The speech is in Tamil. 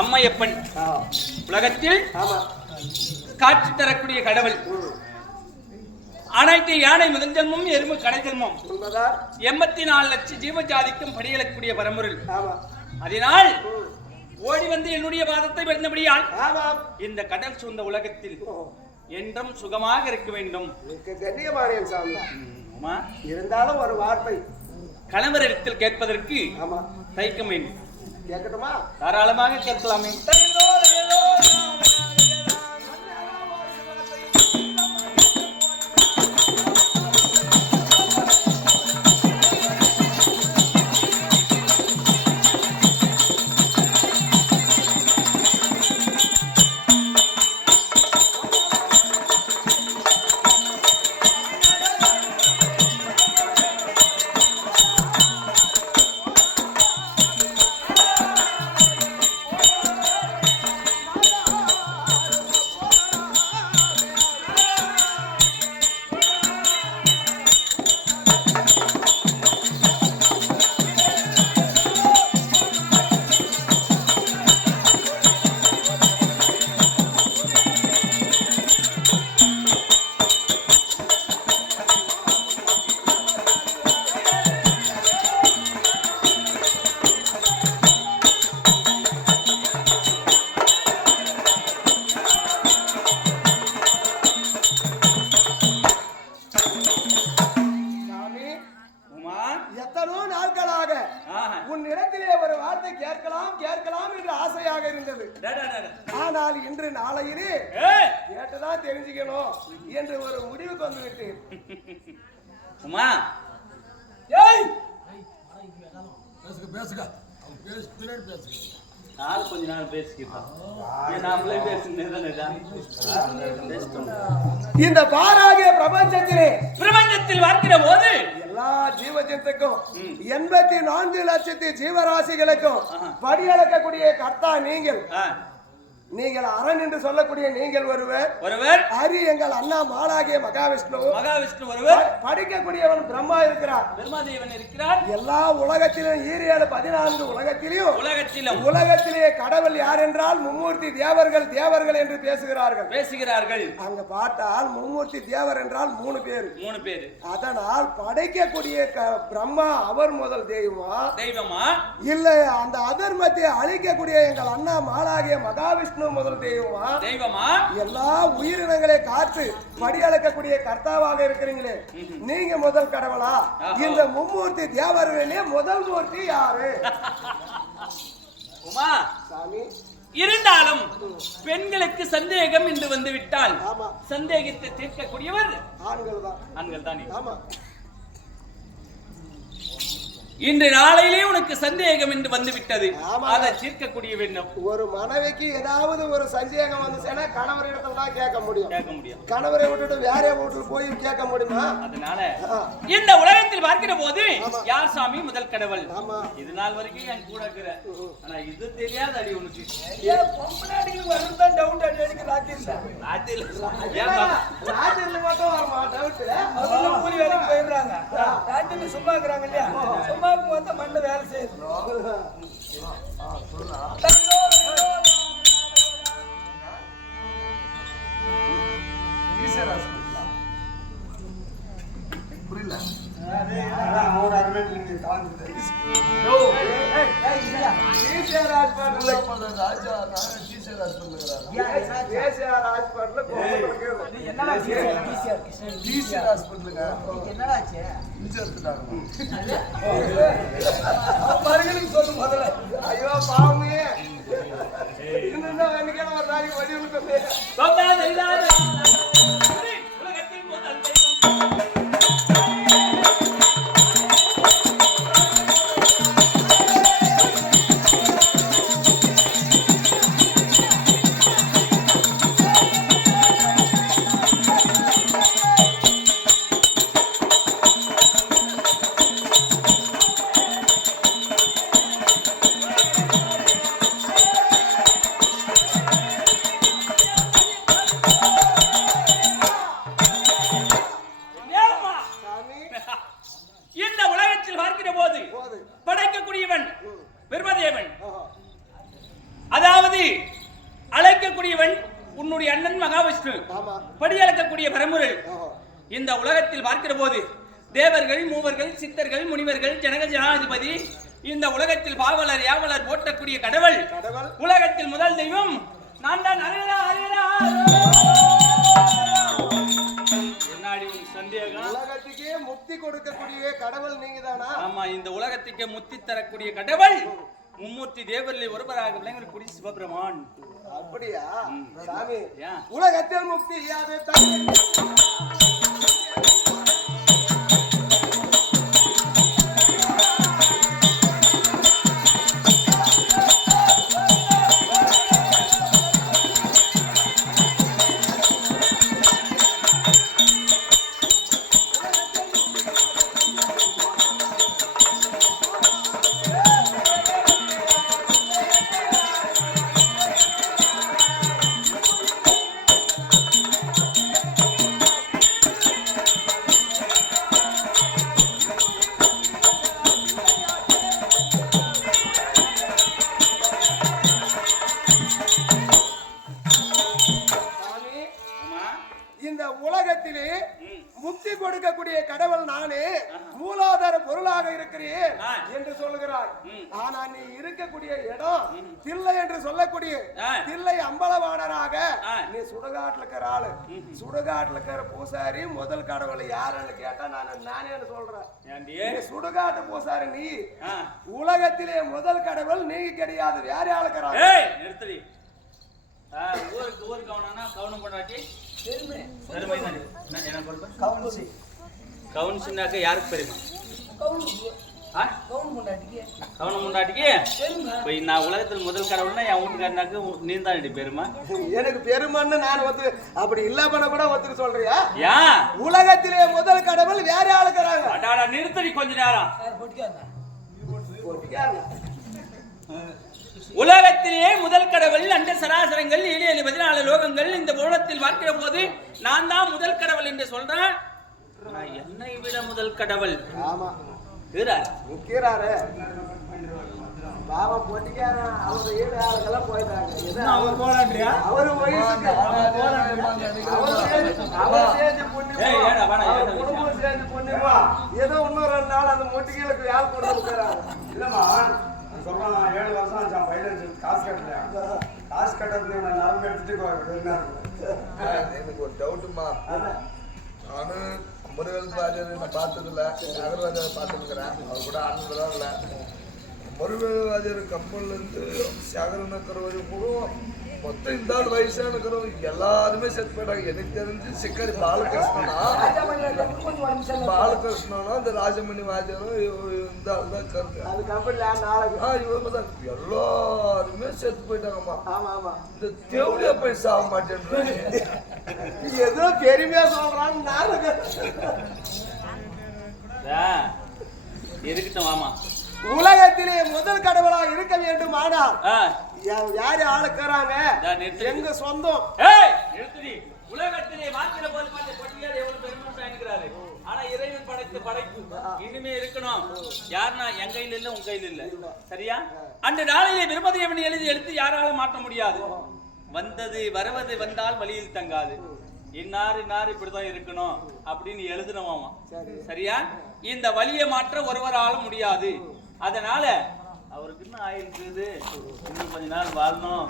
அம்மையப்பன் உலகத்தில் காட்சி தரக்கூடிய கடவுள். அனைத்து யானை முதல் ஜென்மம் எறும்பு கடை ஜென்மம் 84 லட்சம் ஜீவஜாதிக்கும் படியலக்கூடிய பரம்பொருள். அதனால் ஓடி வந்து என்னுடைய பாதத்தை விழுந்தபடியால் இந்த கடல் சூழ்ந்த உலகத்தில் என்றும் சுகமாக இருக்க வேண்டும். இருந்தாலும் ஒரு வார்த்தை கணவரிடத்தில் கேட்பதற்கு தயக்கம் வேண்டும். கேட்கட்டுமா? தாராளமாக கேட்கலாமே. ஆனால் இன்று நாளையிலே கேட்டுதான் தெரிஞ்சுக்கணும் என்று ஒரு முடிவுக்கு வந்து விட்டேன். உமா கொஞ்ச நேரம் பேசிக்கிட்டோம். இந்த பாராகிய பிரபஞ்சத்தில் வாழ்க்கிற போது எல்லா ஜீவ ஜந்துக்கும் 84 லட்சத்து ஜீவராசிகளுக்கும் படியளக்கக்கூடிய கர்த்தா நீங்கள் அரண் என்று சொல்லக்கூடிய நீங்கள் ஒருவர் ஹரி எங்கள் அண்ணா மாலாகிய மகாவிஷ்ணு ஒருவர் படிக்கக்கூடியவன் பிரம்மா இருக்கிறார், பிரம்மாதேவன் இருக்கிறார். எல்லா உலகத்திலும் 14 உலகத்திலே கடவுள் யார் என்றால் மும்மூர்த்தி தேவர்கள் என்று பேசுகிறார்கள். அங்க பார்த்தால் மும்மூர்த்தி தேவர் என்றால் 3 பேர். அதனால் படைக்கக்கூடிய பிரம்மா அவர் முதல் தெய்வமா இல்ல அந்த அதர்மத்தை அழிக்கக்கூடிய எங்கள் அண்ணா மாலாகிய மகாவிஷ்ணு முதல் தெய்வமா எல்லா உயிரினங்களை காத்து படியளக்கக்கூடிய கர்த்தாவாக இருக்கிறீங்களே நீங்க முதல் கடவுளா? இந்த மும்மூர்த்தி தேவர்களே முதல் மூர்த்தி யாரு? உமா சாமி இருந்தாலும் பெண்களுக்கு சந்தேகம் என்று வந்துவிட்டால் சந்தேகத்தை தீர்க்கக்கூடியவர் ஆண்கள் தான். ஆமா. இன்று நாளையிலே உனக்கு சந்தேகம் என்று வந்துவிட்டது, அதை தீர்க்கக்கூடிய வேண்டும். ஒரு மனைவிக்கு ஏதாவது ஒரு சந்தேகம் வந்துச்சுன்னா கணவர் இடத்துல தான் கேட்க முடியும். கணவரை விட்டுட்டு வேற வீட்டுல போய் கேட்க முடியுமா? அதனால இந்த உலகத்தில் பார்க்கிற போது யார் சாமி முதல் கடவுள்? இது நாள் வரைக்கும் என் கூட இருக்கிற, ஆனா இது தெரியாது அடி உனக்கு. சும்மா இருக்கிறாங்க இல்லையா? சும்மாக்கு வந்து மண்ணு வேலை செய்யுது. புரியல சொல்லும் முதல்ல. ஐயோ பாவமே இன்னும் ஒரு நாளைக்கு வழி கொடுக்க உன்னுடைய அண்ணன் மகாவிஷ்ணு படியளக்கக்கூடிய பரம்பொருள் இந்த உலகத்தில் பார்க்கிற போது தேவர்கள் மூவர்கள் சித்தர்கள் முனிவர்கள் ஜனாதிபதி இந்த உலகத்தில் பாவலர் யாவலர் போற்றக்கூடிய கடவுள் உலகத்தில் முதல் தெய்வம் நான் தான். உலகத்துக்கே முக்தி கொடுக்கக்கூடிய கடவுள் நீங்க தானா? ஆமா, இந்த உலகத்துக்கே முக்தி தரக்கூடிய கடவுள் மும்மூர்த்தி தேவரில் ஒருவராக விளங்கக்கூடிய சிவபெருமான். அப்படியா சாமி? உலகத்தில் முக்தி யாது உலகத்திலே முக்தி கொடுக்கக்கூடிய கடவுள் நானே, மூலாதார பொருளாக இருக்கிறேன் என்று சொல்லுகிறார். ஆனா நீ இருக்கக்கூடிய இடம் தில்லை என்று சொல்லக்கூடிய தில்லை அம்பலவாணராக நீ சுடுகாட்டுல இருக்கிற ஆளு. சுடுகாட்டுல இருக்கிற பூசாரி முதல் கடவுள் யாருன்னு கேட்டா நானே சொல்றேன். சுடுகாட்டு பூசாரி நீ. உலகத்திலே முதல் கடவுள் நீங்க கிடையாது, வேற ஆளு இருக்கிறாங்க. ஊருக்கு ஊர் கவனம்னா கவனம் பண்ணாட்டி கவுன்சினாக்க யாருக்கு பெருமை? கவனம் முண்டாட்டிக்கு நான் உலகத்தில் முதல் கடவுள்னா என் வீட்டுக்காரனாக்கு நீ தான் பெருமை. எனக்கு பெருமைன்னு நான் அப்படி இல்ல பண்ண கூட ஒத்துக்க சொல்றியா? உலகத்திலே முதல் கடவுள் வேற ஆளுக்கிறாங்க. நிறுத்தடி கொஞ்ச நேரம். உலகத்திலேயே முதல் கடவுள் அண்ட சராசரங்கள் 714 லோகங்கள் இந்த உலகத்தில் பார்க்கிற போது நான் தான் முதல் கடவுள் என்று சொல்றேன். என்னை விட முதல் கடவுள் ஏதோ இன்னும் 2 நாள் அந்த மொட்டிகளுக்கு யார் இல்லமா சொல்றான். 7 வருஷம் ஆச்சு பையன் காசு கட்டலையா? காசு கட்டறது நரம்பு எடுத்துட்டு எனக்கு ஒரு டவுட்டுமா. நானும் முருகன் ராஜர் நான் பார்த்ததில்ல, அகர்வாஜர் பார்த்துருக்கிறேன். அவர் கூட ஆனந்தம் இல்லை. முருகன் ராஜர் கப்பல்ல இருந்து சாகரநக்கர் வரைக்கும் மொத்தம் இந்த ஆள் வயசான இருக்கிறவங்க எல்லாருமே செத்து போயிட்டாங்க. எனக்கு தெரிஞ்சு சிக்கரி பாலகிருஷ்ணனா இந்த ராஜமணி வாஜரும் இந்த ஆள் தான் கருது. இவங்க தான் எல்லாருமே செத்து போயிட்டாங்கம்மா. இந்த தேவடியா போய் சாக மாட்டேன் ஏதோ பெருமையா சொல்றான்னு இருக்கட்டும். ஆமா, உலகத்திலே முதல் கடவுளா இருக்க வேண்டும். ஆனால் யாரு ஆளுக்கிறாங்க? எங்க சொந்தம். உலகத்திலே மாத்திர போது எவ்வளவு பெருமை பயணிக்கிறாரு. ஆனா இறைவன் படைத்து படைப்பு இனிமே இருக்கணும். யாருன்னா என் கையில் இல்ல, உங்க கையில் இல்ல. சரியா? அந்த நாளிலே பிரம்மதேவன் எழுதி எடுத்து யாராலும் மாற்ற முடியாது. வந்தது வருவது வந்தால் வழியில் தங்காது. இன்னாரு இப்படிதான் இருக்கணும் அப்படின்னு எழுதுனவாமா. சரியா? இந்த வழியை மாற்ற ஒருவராலும் முடியாது. அதனால அவருக்கு இன்னும் ஆயிருக்குது, இன்னும் கொஞ்ச நாள் வாழணும்.